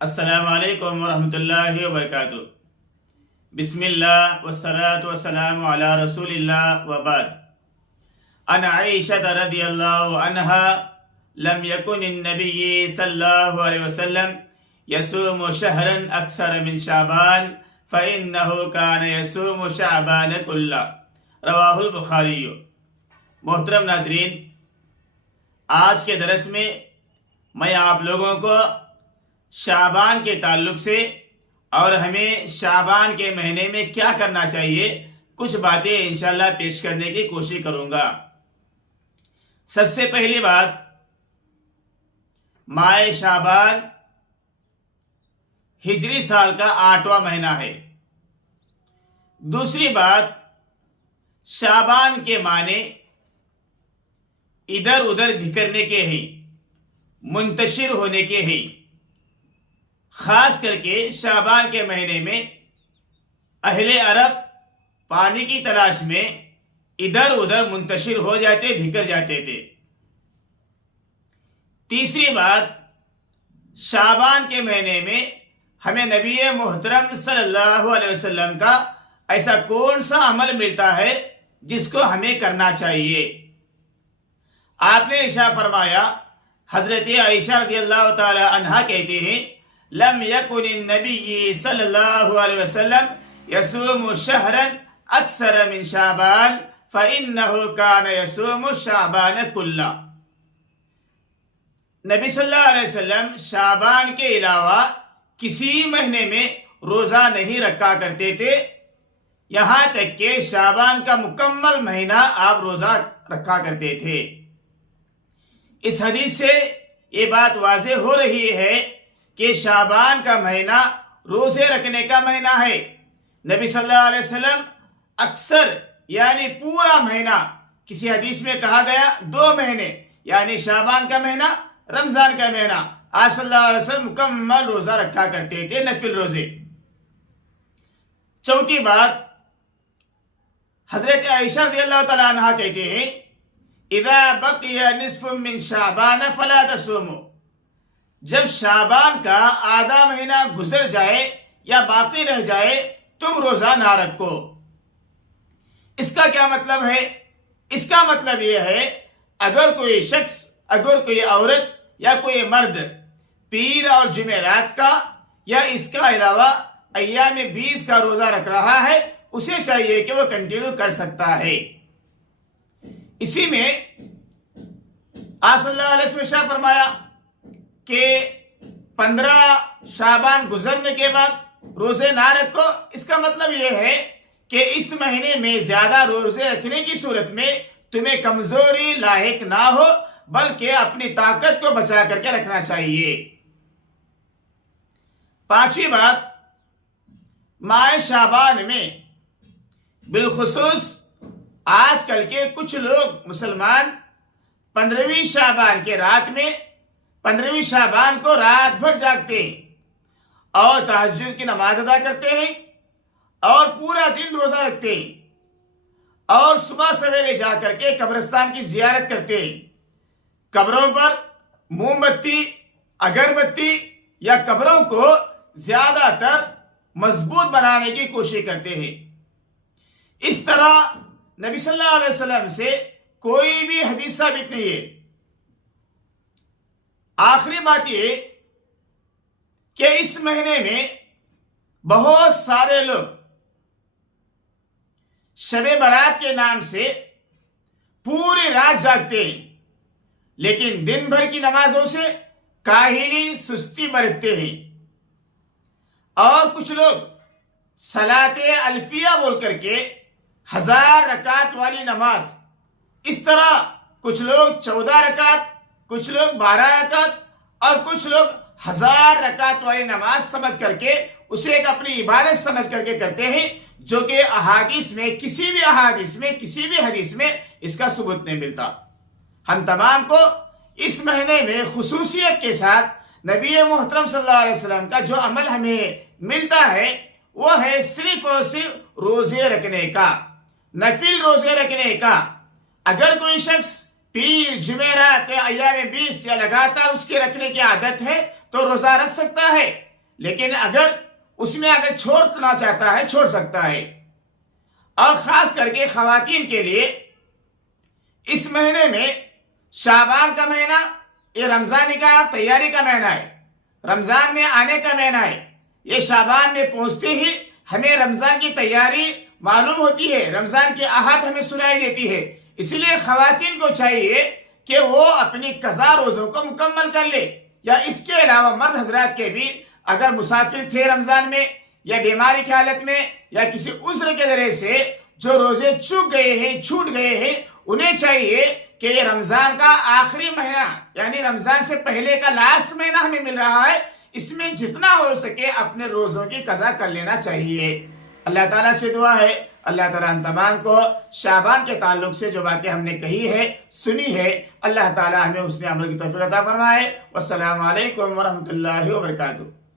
السلام علیکم ورحمۃ اللہ وبرکاتہ۔ بسم اللہ والصلاة والسلام علی رسول اللہ وبعد۔ عن عائشة رضی اللہ عنہا لم يكن النبي صلی اللہ علیہ وسلم يصوم شهرا اکثر من شعبان فإنه كان يصوم شعبان كله، رواہ البخاری۔ محترم ناظرین، آج کے درس میں میں آپ لوگوں کو شعبان کے تعلق سے اور ہمیں شعبان کے مہینے میں کیا کرنا چاہیے کچھ باتیں انشاءاللہ پیش کرنے کی کوشش کروں گا۔ سب سے پہلی بات، ماہ شعبان ہجری سال کا 8واں مہینہ ہے۔ دوسری بات، شعبان کے معنی ادھر ادھر بکھرنے کے ہیں، منتشر ہونے کے ہیں۔ خاص کر کے شعبان کے مہینے میں اہل عرب پانی کی تلاش میں ادھر ادھر منتشر ہو جاتے، بکھر جاتے تھے۔ تیسری بات، شعبان کے مہینے میں ہمیں نبی محترم صلی اللہ علیہ وسلم کا ایسا کون سا عمل ملتا ہے جس کو ہمیں کرنا چاہیے؟ آپ نے ارشاد فرمایا، حضرت عائشہ رضی اللہ تعالی عنہا کہتے ہیں، لم يكن النبي صلی اللہ علیہ وسلم يصوم شهرا اکثر من شعبان فإنه كان يصوم شعبان كله۔ نبی صلی اللہ علیہ وسلم شعبان کے علاوہ کسی مہینے میں روزہ نہیں رکھا کرتے تھے، یہاں تک کہ شعبان کا مکمل مہینہ آپ روزہ رکھا کرتے تھے۔ اس حدیث سے یہ بات واضح ہو رہی ہے کہ شعبان کا مہینہ روزے رکھنے کا مہینہ ہے۔ نبی صلی اللہ علیہ وسلم اکثر یعنی پورا مہینہ، کسی حدیث میں کہا گیا 2 مہینے، یعنی شعبان کا مہینہ، رمضان کا مہینہ، آپ صلی اللہ علیہ وسلم مکمل روزہ رکھا کرتے تھے، نفل روزے۔ چوتھی بات، حضرت عائشہ رضی اللہ تعالی عنہ کہتے ہیں، اذا بقی نصف من شعبان فلا تصوموا، جب شعبان کا آدھا مہینہ گزر جائے یا باقی رہ جائے تم روزہ نہ رکھو۔ اس کا کیا مطلب ہے؟ اس کا مطلب یہ ہے، اگر کوئی شخص، اگر کوئی عورت یا کوئی مرد پیر اور جمعرات کا یا اس کا علاوہ ایام 20 کا روزہ رکھ رہا ہے، اسے چاہیے کہ وہ کنٹینیو کر سکتا ہے۔ اسی میں آپ صلی اللہ علیہ وسلم نے فرمایا کہ 15 شعبان گزرنے کے بعد روزے نہ رکھو۔ اس کا مطلب یہ ہے کہ اس مہینے میں زیادہ روزے رکھنے کی صورت میں تمہیں کمزوری لاحق نہ ہو، بلکہ اپنی طاقت کو بچا کر کے رکھنا چاہیے۔ پانچویں بات، ماہ شعبان میں بالخصوص آج کل کے کچھ لوگ مسلمان 15ویں شعبان کے رات میں 15ویں شعبان کو رات بھر جاگتے ہیں اور تہجد کی نماز ادا کرتے ہیں اور پورا دن روزہ رکھتے ہیں اور صبح سویرے جا کر کے قبرستان کی زیارت کرتے ہیں۔ قبروں پر موم بتی، اگربتی یا قبروں کو زیادہ تر مضبوط بنانے کی کوشش کرتے ہیں۔ اس طرح نبی صلی اللہ علیہ وسلم سے کوئی بھی حدیث ثابت نہیں ہے۔ آخری بات یہ کہ اس مہینے میں بہت سارے لوگ شب برات کے نام سے پوری رات جاگتے ہیں، لیکن دن بھر کی نمازوں سے کاہلی، سستی برتتے ہیں۔ اور کچھ لوگ صلاۃ الفیہ بول کر کے 1000 رکعت والی نماز، اس طرح کچھ لوگ 14 رکعت، کچھ لوگ 12 رکعت اور کچھ لوگ 1000 رکعت والی نماز سمجھ کر کے اسے ایک اپنی عبادت سمجھ کر کے کرتے ہیں، جو کہ احادیث میں، کسی بھی احادیث میں، کسی بھی حدیث میں اس کا ثبوت نہیں ملتا۔ ہم تمام کو اس مہینے میں خصوصیت کے ساتھ نبی محترم صلی اللہ علیہ وسلم کا جو عمل ہمیں ملتا ہے وہ ہے صرف اور صرف روزے رکھنے کا، نفل روزے رکھنے کا۔ اگر کوئی شخص پیر، جمعرات یا ایام 20 یا لگاتار اس کے رکھنے کی عادت ہے تو روزہ رکھ سکتا ہے، لیکن اگر اس میں اگر چھوڑنا چاہتا ہے چھوڑ سکتا ہے۔ اور خاص کر کے خواتین کے لیے اس مہینے میں شعبان کا مہینہ یہ رمضان کا تیاری کا مہینہ ہے، رمضان میں آنے کا مہینہ ہے۔ یہ شعبان میں پہنچتے ہی ہمیں رمضان کی تیاری معلوم ہوتی ہے، رمضان کی آہٹ ہمیں سنائی دیتی ہے۔ اسی لیے خواتین کو چاہیے کہ وہ اپنی قضا روزوں کو مکمل کر لے، یا اس کے علاوہ مرد حضرات کے بھی اگر مسافر تھے رمضان میں یا بیماری کی حالت میں یا کسی عذر کے ذریعے سے جو روزے چوک گئے ہیں، چھوٹ گئے ہیں، انہیں چاہیے کہ یہ رمضان کا آخری مہینہ یعنی رمضان سے پہلے کا لاسٹ مہینہ ہمیں مل رہا ہے، اس میں جتنا ہو سکے اپنے روزوں کی قضا کر لینا چاہیے۔ اللہ تعالیٰ سے دعا ہے اللہ تعالیٰ ہم تمام کو شعبان کے تعلق سے جو باتیں ہم نے کہی ہے سنی ہے، اللہ تعالیٰ ہمیں اس نے عمل کی توفیق عطا فرمائے۔ والسلام علیکم ورحمۃ اللہ وبرکاتہ۔